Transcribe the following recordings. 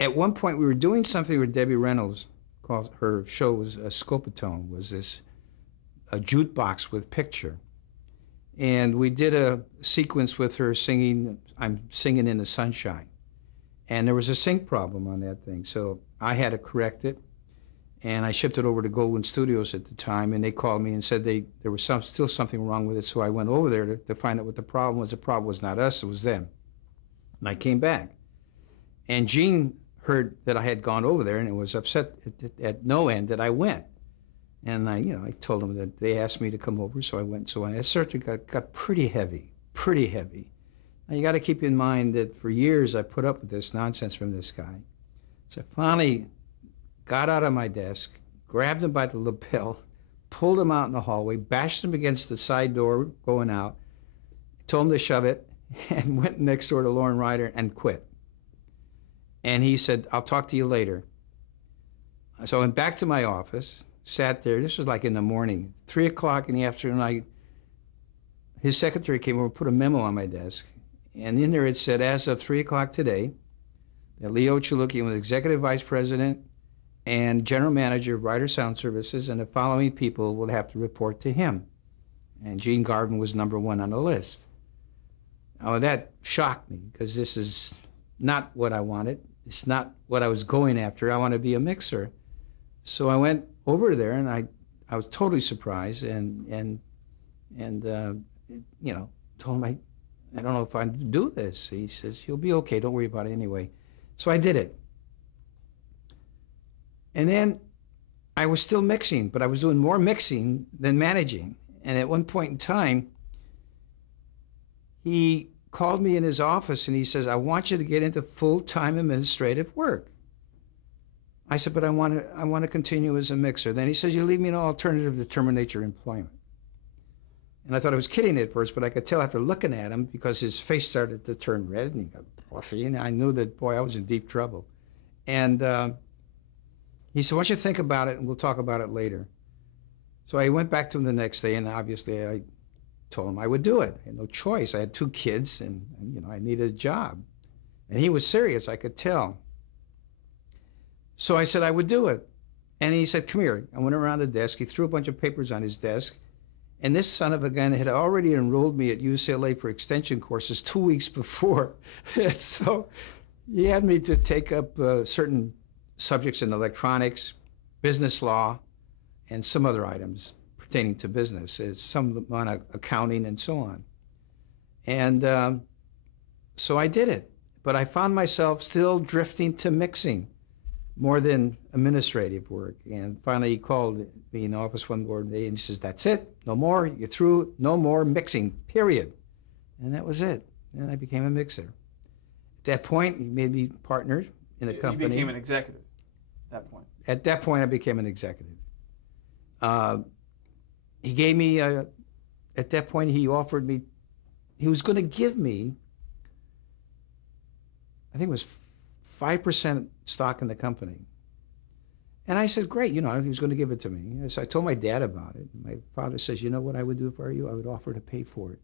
At one point, we were doing something with Debbie Reynolds. Called her show was Scopatone. Was this a jukebox with picture? And we did a sequence with her singing. I'm singing in the sunshine, and there was a sync problem on that thing. So I had to correct it, and I shipped it over to Goldwyn Studios at the time, and they called me and said there was still something wrong with it. So I went over there to find out what the problem was. The problem was not us, it was them. And I came back, and Gene heard that I had gone over there and was upset at no end that I went. And I told them that they asked me to come over, so I went. So I certainly got pretty heavy, pretty heavy. Now you got to keep in mind that for years I put up with this nonsense from this guy. So I finally got out of my desk, grabbed him by the lapel, pulled him out in the hallway, bashed him against the side door going out, told him to shove it, and went next door to Lauren Ryder and quit. And he said, "I'll talk to you later." So I went back to my office, sat there. This was like in the morning, 3 o'clock in the afternoon. His secretary came over, put a memo on my desk, and in there it said, as of 3 o'clock today, that Leo Chulukian was executive vice president and general manager of Ryder Sound Services, and the following people would have to report to him. And Gene Garvin was #1 on the list. Now that shocked me, because this is not what I wanted. It's not what I was going after. I want to be a mixer. So I went over there, and I was totally surprised, and told him I don't know if I can do this. He says, "You'll be okay. Don't worry about it anyway." So I did it. And then I was still mixing, but I was doing more mixing than managing. And at one point in time, he called me in his office and he says, "I want you to get into full-time administrative work." I said, "But I want to continue as a mixer." Then he says, "You leave me no alternative to terminate your employment." And I thought I was kidding at first, but I could tell after looking at him, because his face started to turn red and he got puffy, and I knew that, boy, I was in deep trouble. And he said, "Why don't you think about it and we'll talk about it later." So I went back to him the next day, and obviously I told him I would do it. I had no choice. I had 2 kids, and I needed a job. And he was serious, I could tell. So I said I would do it. And he said, "Come here." I went around the desk. He threw a bunch of papers on his desk. And this son of a gun had already enrolled me at UCLA for extension courses 2 weeks before. So he had me to take up certain subjects in electronics, business law, and some other items pertaining to business, some on accounting and so on. And so I did it. But I found myself still drifting to mixing more than administrative work. And finally he called me in the office one day and he says, "That's it, no more, you're through, no more mixing, period." And that was it. And I became a mixer. At that point, he made me partner in a company. You became an executive at that point. At that point, I became an executive. He gave me, at that point, he offered me, he was going to give me, I think it was 5% stock in the company. And I said, great, he was going to give it to me. So I told my dad about it. My father says, "You know what I would do for you? I would offer to pay for it."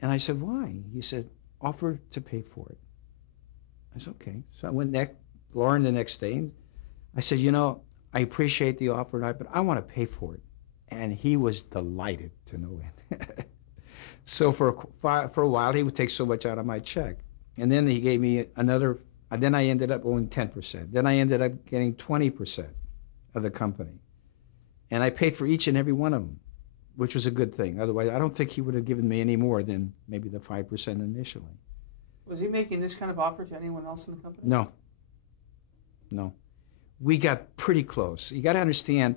And I said, "Why?" He said, "Offer to pay for it." I said, "Okay." So I went Lauren the next day. And I said, "I appreciate the offer, but I want to pay for it." And he was delighted to no end. So for a while, he would take so much out of my check. And then he gave me another, then I ended up owing 10%. Then I ended up getting 20% of the company. And I paid for each and every one of them, which was a good thing. Otherwise, I don't think he would have given me any more than maybe the 5% initially. Was he making this kind of offer to anyone else in the company? No. We got pretty close. You got to understand,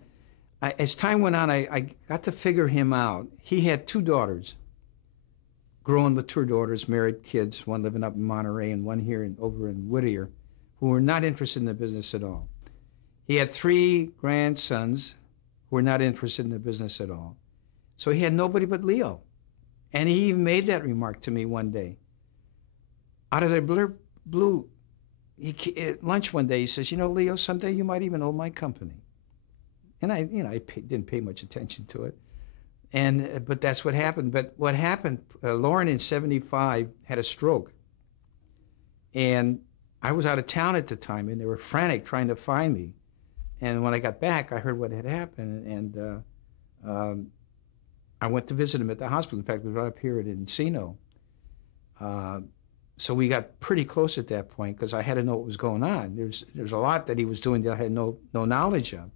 as time went on, I got to figure him out. He had 2 daughters, grown mature daughters, married kids, one living up in Monterey and one here over in Whittier, who were not interested in the business at all. He had 3 grandsons who were not interested in the business at all. So he had nobody but Leo. And he even made that remark to me one day. Out of the blue, at lunch one day, he says, "Leo, someday you might even own my company." And I didn't pay much attention to it. But that's what happened. But what happened, Lauren in '75 had a stroke. And I was out of town at the time, and they were frantic trying to find me. And when I got back, I heard what had happened, and I went to visit him at the hospital. In fact, it was right up here at Encino. So we got pretty close at that point because I had to know what was going on. There's a lot that he was doing that I had no knowledge of.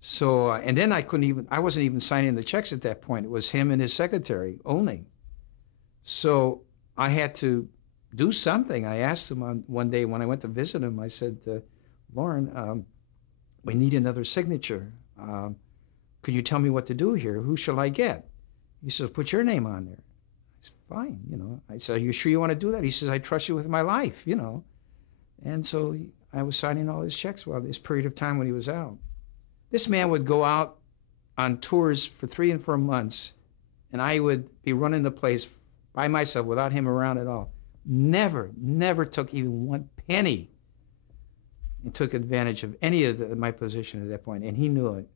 So, and then I wasn't even signing the checks at that point. It was him and his secretary only. So I had to do something. I asked him one day when I went to visit him, I said, Lauren, we need another signature. Could you tell me what to do here? Who shall I get? He says, put your name on there. I said, fine, I said, are you sure you want to do that? He says, I trust you with my life, And so I was signing all his checks while this period of time when he was out. This man would go out on tours for 3 and 4 months, and I would be running the place by myself without him around at all. Never took even 1 penny and took advantage of any of my position at that point, and he knew it.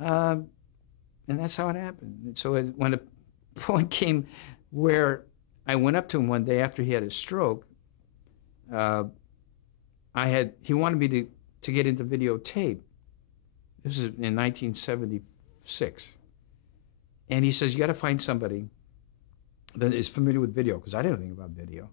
And that's how it happened. And so when a point came where I went up to him one day after he had his stroke, he wanted me to get into videotape. This is in 1976. And he says, you got to find somebody that is familiar with video, because I didn't know anything about video.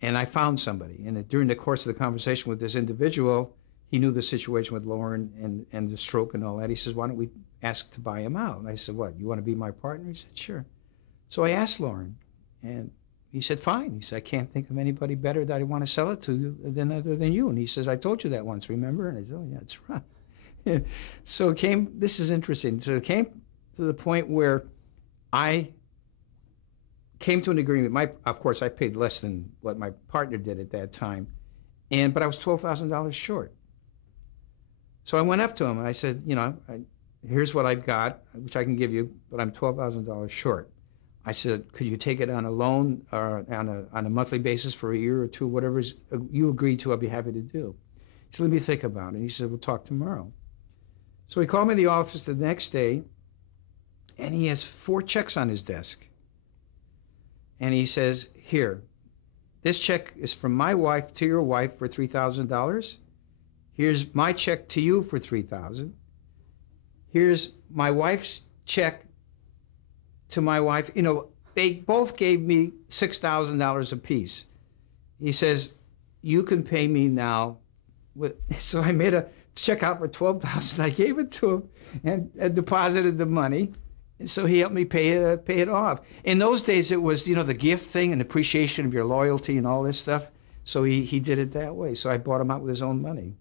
And I found somebody. And during the course of the conversation with this individual, he knew the situation with Lauren and the stroke and all that. He says, why don't we ask to buy him out? And I said, what, you want to be my partner? He said, sure. So I asked Lauren, and he said, fine. He said, I can't think of anybody better that I want to sell it to other than you. And he says, I told you that once, remember? And I said, oh, yeah, that's right. So this is interesting. So it came to the point where I came to an agreement. Of course, I paid less than what my partner did at that time, but I was $12,000 short. So I went up to him and I said, here's what I've got, which I can give you, but I'm $12,000 short. I said, could you take it on a loan or on a monthly basis for a year or two, whatever you agree to, I'll be happy to do. He said, let me think about it. He said, we'll talk tomorrow. So he called me to the office the next day, and he has 4 checks on his desk. And he says, here, this check is from my wife to your wife for $3,000. Here's my check to you for $3,000. Here's my wife's check to my wife. They both gave me $6,000 apiece. He says, you can pay me now. So I made a check out for $12,000. I gave it to him and deposited the money. And so he helped me pay it off. In those days, it was, the gift thing and appreciation of your loyalty and all this stuff. So he did it that way. So I bought him out with his own money.